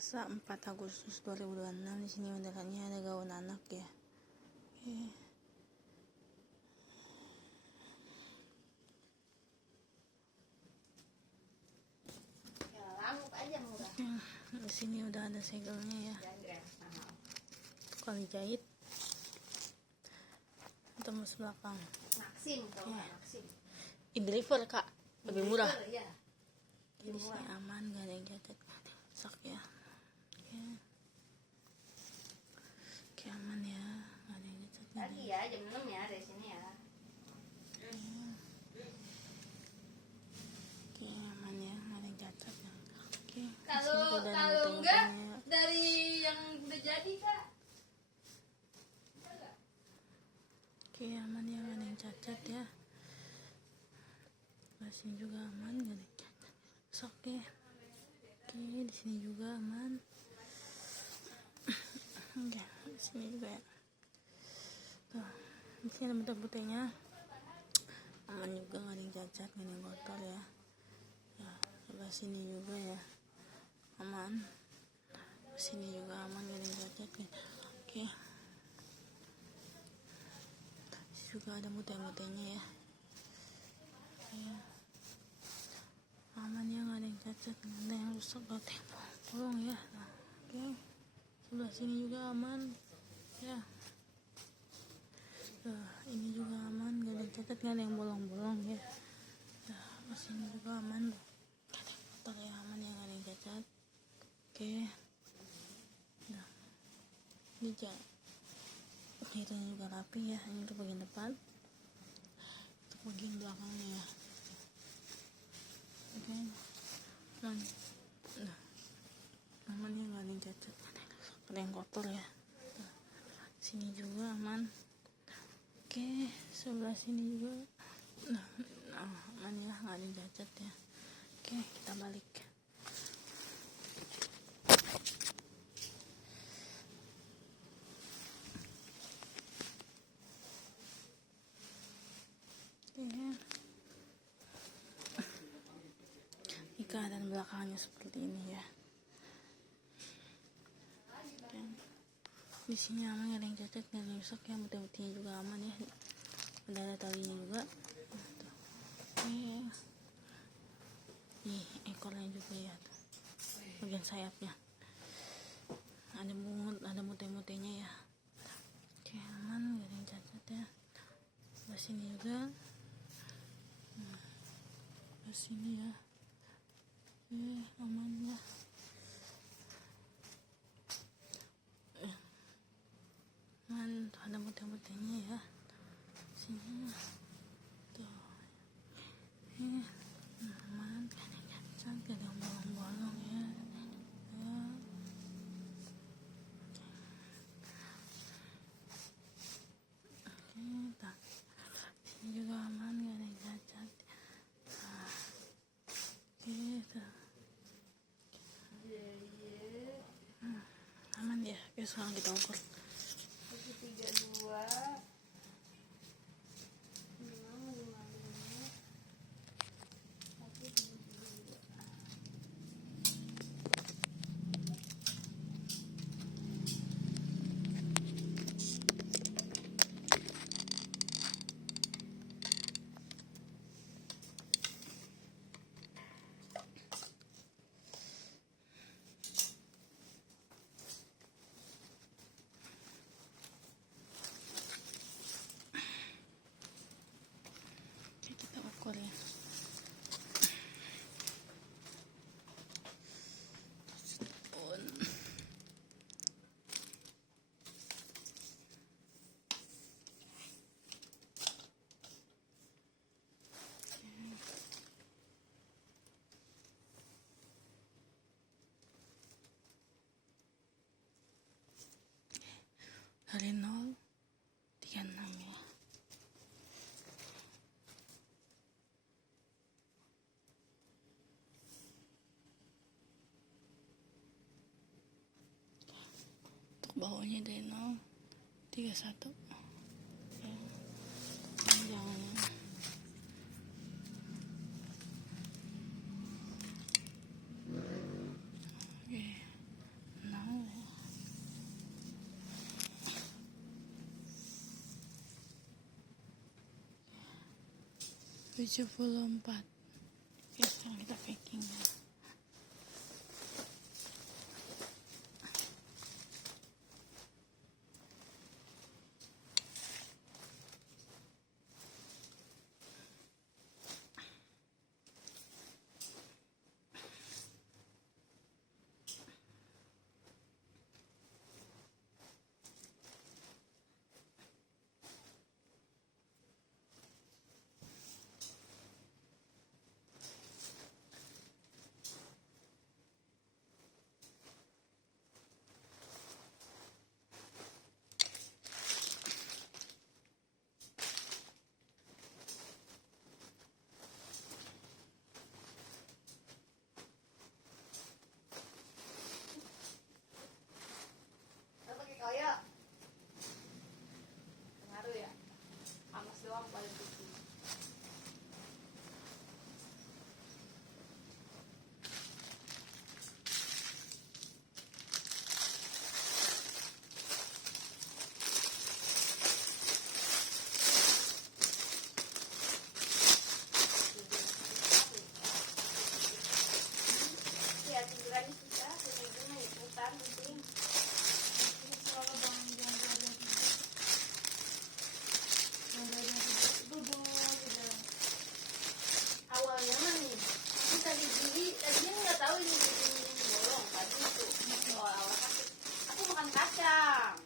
Selasa 4 Agustus 2026. Di sini undangannya ada gaun anak ya. Oke. Di sini udah ada segelnya ya. Kali jahit. Tembus belakang. Maxim kalau Ya. Maxim. E-deliver Kak, lebih murah. Ya. Jadi sini aman, gak ada yang jatuh, sak ya. Oke, aman ya, gak ada yang jatuh. Tadi ya jam 6 ya dari sini ya. Oke, aman ya, gak ada yang jatuh. Oke. Kalau enggak dari yang udah jadi Kak. Oke, aman ya, gak ada yang cacat ya. Di sini juga aman, gak ada yang cacat. Oke. Oke, di sini juga aman. Oke, di sini juga ya. Tuh, di sini ada putih-putihnya. Aman juga, gak ada yang cacat, gak ada yang kotor ya. Ya, sebelah sini juga ya. Aman. Sini juga aman, gak ada yang cacat ya. Oke. Juga ada mutai-mutainya ya. Oke. Aman ya, nggak ada yang cacat, nggak ada yang rusak, nggak ada yang bolong ya. Nah, oke. Sebelah sini juga aman ya. Ini juga aman, nggak ada yang cacat, nggak ada yang bolong-bolong ya. Nah, sini juga aman, nggak ada yang kotor ya, aman ya, nggak ada yang cacat. Oke. Nah, ini jahitnya juga rapi ya. Ini untuk bagian depan, untuk bagian belakangnya ya. Oke. Nah, aman ya, nggak ada yang cacat, nggak ada yang kotor ya. Nah, sini juga aman. Oke, sebelah sini juga nah aman ya, nggak ada yang cacat ya. Oke, kita balik. Keadaan belakangnya seperti ini ya. Di sini aman, gak ada yang cacat, gak ada yang rusak ya. Mudah-mudahnya juga aman ya. Ada talinya juga. Nih ekornya juga ya. Bagian sayapnya ada bungut, ada mutai-mutainya ya. Oke, aman, gak ada yang cacat ya. Di sini juga. Di sini ya. Oke, aman ya. Aman, ada mutai-mutainya ya. Sini tuh. Aman, gak ada yang cacat, gak ada yang bolong-bolong ya. Sini juga aman, gak ada yang cacat. Aman ya. Oke, sekarang kita ukur. 32 Oke, kita ukur ya. Dari 036 ya. Untuk bawahnya dari 031 ya. Panjangnya oke, 74. Oke, sekarang kita packing ya. Apa pakai kayak pengaruh ya? Panas doang paling tinggi. Ya, tidurannya susah, tidurnya ikutan penting. Selalu bangun jam 12 duduk gitu. Awalnya mah nih, aku tadinya nggak tahu ini gigi bolong tadi itu awal sakit. Aku makan kacang,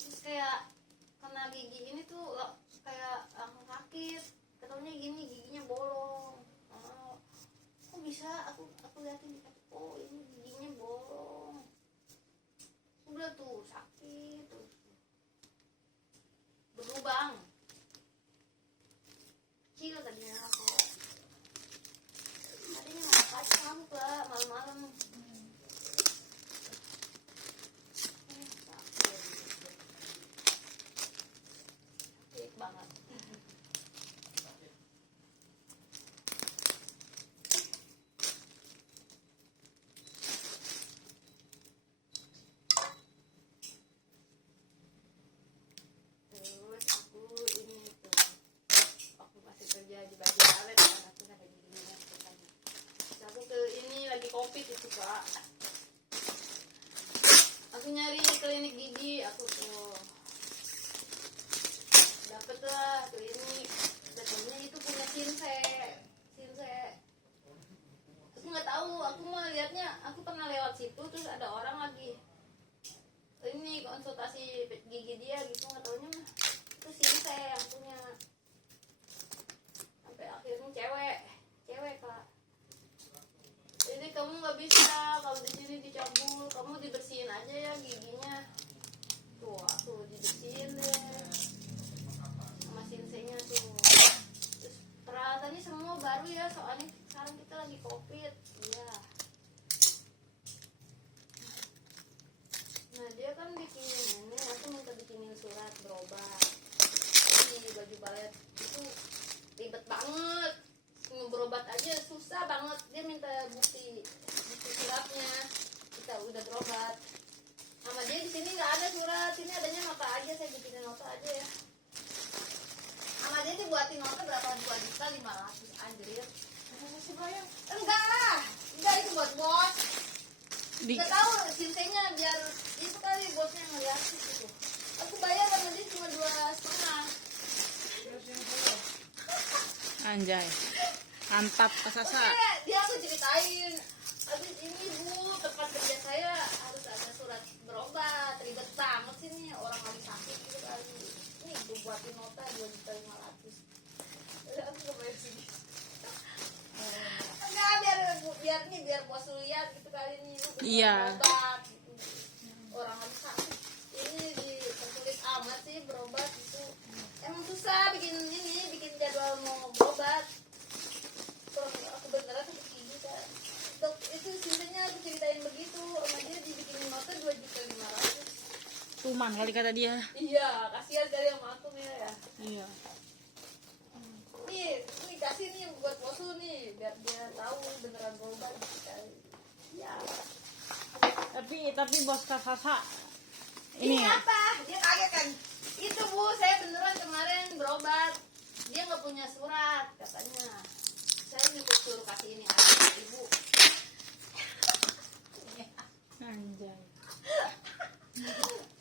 terus kayak kena gigi ini tuh kayak langsung sakit. Ketaunya gini giginya bolong. Oh, kok bisa? Aku liatin di kaki, oh ini giginya bolong. Udah tuh sakit terus berlubang kecil tadinya aku tadinya mau kacang Pak malam-malam sakit banget. Terus aku ini tuh aku masih kerja di baju alet kan aku ada gini katanya. Terus aku ke ini lagi covid itu Pak. Aku nyari klinik gigi aku tuh dapet lah klinik katanya itu punya Sinse. Aku nggak tahu, aku mau lihatnya aku pernah lewat situ terus ada orang lagi ini konsultasi gigi dia gitu nggak taunya mah itu Sinse yang punya. Sampai akhirnya cewek Kak. Jadi kamu nggak bisa kalau di sini dicabut, kamu dibersihin aja ya giginya. Tuh aku dibersihin deh sama Sinsenya tuh. Terus peralatannya semua baru ya soalnya sekarang kita lagi covid. Iya. Nah dia kan bikinin ini, aku minta bikinin surat berobat. Di baju balet itu ribet banget. Mau berobat aja susah banget. Dia minta bukti suratnya kita udah berobat. Sama dia di sini nggak ada surat, ini adanya nota aja, saya bikinin nota aja ya. Sama dia dibuatin nota berapa 2.500.000 anjir. Masih bayar? Enggak itu buat bos. Nggak tahu Sinsenya biar itu kali bosnya ngeliat gitu. Aku bayar sama dia cuma 2,5. Anjay, mantap Kasasa. Oke, dia aku ceritain. Habis ini Bu, tempat kerja saya harus ada surat berobat. Ribet banget sih nih orang lagi sakit gitu kali. Nih gue buatin nota 2.500.000. Aku gak bayar segitu. Enggak, biar bos lu lihat gitu kali nih. Iya. Berobat gitu. Orang lagi sakit. Ini dipersulit amat sih berobat gitu. Emang susah bikin jadwal mau berobat. Aku beneran tuh begini kan. Dok, itu Sinsenya aku ceritain begitu sama dia dibikinin nota 2.500.000. Cuman kali kata dia. Iya, kasihan kali sama aku nih ya. Iya. Nih kasih nih buat bos lu nih biar dia tahu beneran berobat gitu kali. Iya. Tapi bos Kasasa Ini ini apa? Dia kaget kan? Itu Bu, saya beneran kemarin berobat. dia nggak punya surat katanya. Saya ikut suruh kasih ini aja ibu. Anjay.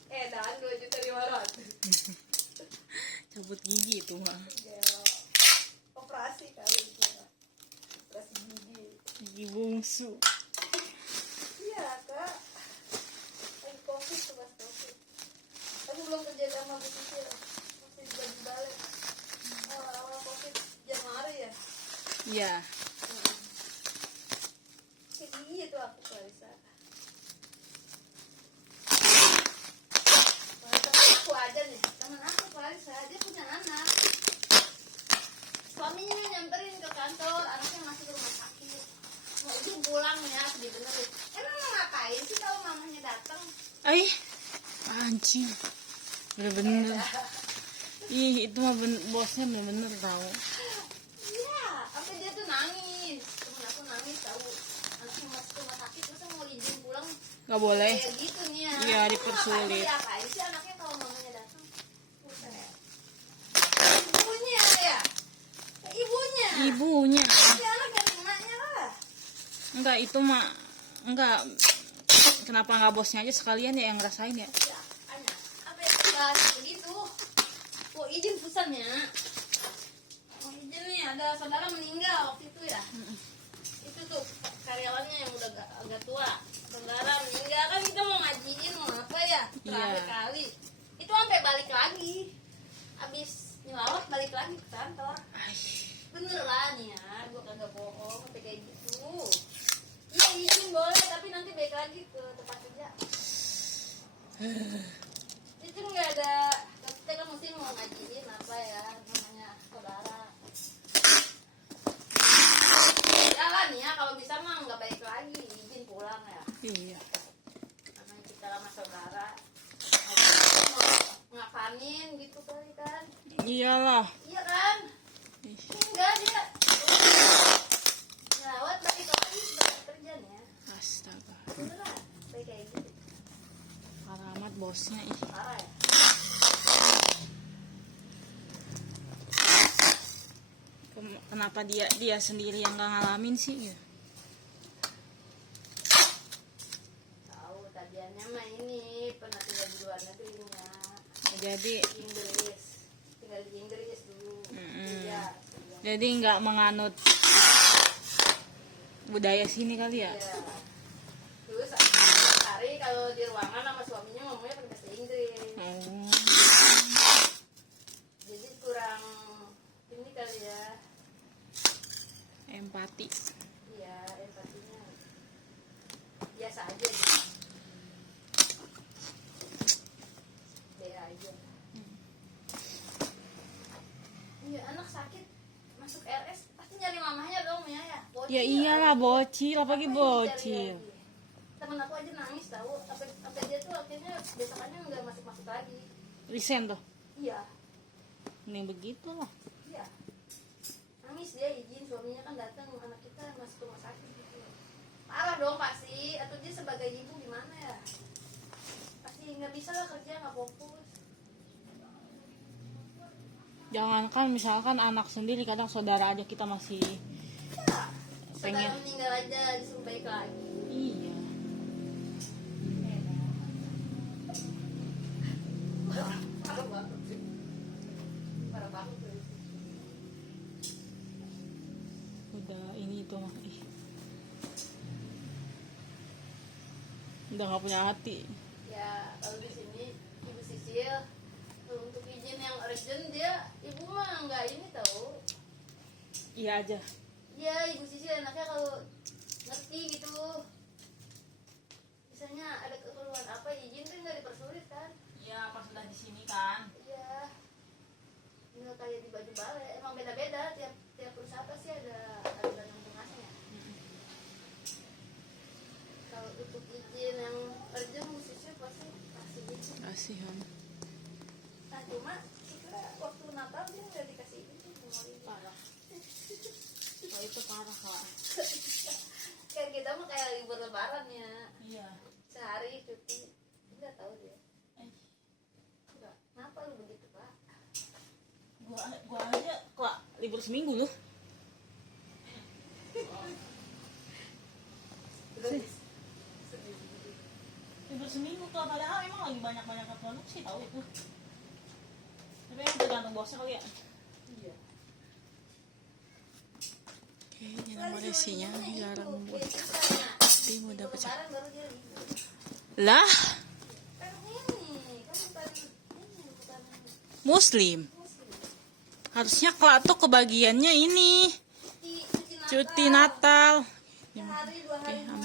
Dan 2.500.000. Cabut gigi itu mah. Gelo. Operasi kali itu. Operasi gigi. Gigi bungsu. Iya kak. Lagi covid tuh pas covid. Aku belum kerja sama Bu Sisil. Masih di balik. Awal-awal covid Januari ya. Iya. Kayak gigi tuh aku Clarissa. Aku aja nih, temen aku Clarissa, dia punya anak. Suaminya nyamperin ke kantor, anaknya masih ke rumah sakit. Mau izin pulang ya, dibenerin. Emang mau ngapain sih kalau mamanya datang? Anjing. Bener-bener. Ih, itu mah bosnya bener-bener tahu. Iya, sampai dia tuh nangis. Temen aku nangis tahu. Anaknya masuk ke rumah sakit, masa mau izin pulang? Nggak boleh. Kayak gitu nih ya. Iya, dipersulit. Ngapain sih anaknya kalau mamanya datang? Buset. Ibunya ya? Ibunya? Ibunya. Si anak dari emaknya lah. Enggak, itu mah enggak. Kenapa nggak bosnya aja sekalian ya yang ngerasain ya? Ya, Anya. Apa yang bahas begitu? Mau izin pusannya? Mau izin nih, ada saudara meninggal waktu itu ya? Itu tuh karyawannya yang udah agak tua. Saudara meninggal kan kita mau ngajiin mau apa ya? Terakhir Iya. kali. Itu sampai balik lagi. Abis nyelawat balik lagi ke kantor. Beneran ya, gue kagak bohong sampai kayak gitu. Iya izin boleh, tapi nanti balik lagi ke tempat kerja. Itu nggak ada, kita kan mesti mau ngajiin apa ya, namanya saudara. Jalan ya, kalau bisa mah nggak balik lagi, izin pulang ya. Iya. Namanya kita sama saudara. Mau ngapain gitu kali kan? Iyalah. Iya kan? Ih, Enggak dia. Nyelawat balik lagi tempat kerja nih ya. astaga. Beneran, kayak gitu. Parah amat bosnya. Ih. Parah ya. Kenapa dia sendiri yang nggak ngalamin sih? Ya. Tahu tadiannya mah ini pernah tinggal di luar negeri ya. Jadi Di Inggris. Tinggal di Inggris dulu. Iya. jadi nggak menganut budaya sini kali ya? Iya. Terus hari kalau di ruangan sama suaminya ngomongnya pakai bahasa Inggris. Oh. Jadi kurang ini kali ya. Empati. Iya, empatinya biasa aja gitu. Be aja. Iya, anak sakit masuk RS pasti nyari mamanya dong ya. Bocil, Ya iyalah bocil, apalagi apa yang bocil. dicari lagi? Temen aku aja nangis tahu, sampai dia tuh akhirnya besokannya nggak masuk lagi. Resign tuh. Iya, Mending begitu lah. iya. Nangis dia izin suaminya kan datang anak kita masuk rumah sakit gitu. Parah dong pasti, atau dia sebagai ibu gimana ya? Pasti nggak bisa lah kerja nggak fokus. Jangankan misalkan anak sendiri, kadang saudara aja kita masih Ya, pengen. saudara meninggal aja disuruh baik lagi. Iya. Parah banget sih. Parah banget tuh. Udah ini itu mah. Ih. Udah nggak punya hati. Ya kalau di sini Ibu Sisil untuk izin yang urgent dia ibu mah nggak ini tahu. Iya aja. Iya Ibu Sisil anaknya kalau ngerti gitu. Misalnya ada keperluan apa izin kan nggak dipersulit kan? Iya, pas udah di sini kan. Iya. Nggak kayak di baju balai emang beda-beda tiap perusahaan pasti ada tunasnya. Kalau untuk izin yang urgent Bu Sisil pasti kasih izin. Kasihan. Nah cuma kita waktu Natal dia nggak dikasih izin sama ibu. Parah. Oh itu parah kak. Kayak kita mah kayak libur lebaran ya, Iya. sehari cuti. Nggak tahu dia. Eh, Nggak. Kenapa lu begitu pak? gua aja libur seminggu loh. Libur seminggu tuh, padahal emang lagi banyak-banyak produksi tahu itu. Tapi yang tergantung bosnya kali ya. Iya. Oke, ini nomor isinya jarang buat Lebaran mudah pecah. baru dia libur. Lah, Kan ini, kan bukan ini, bukan Muslim. muslim. Harusnya kelak tuh kebagiannya ini Cuti cuti Natal. Sehari, 2 hari.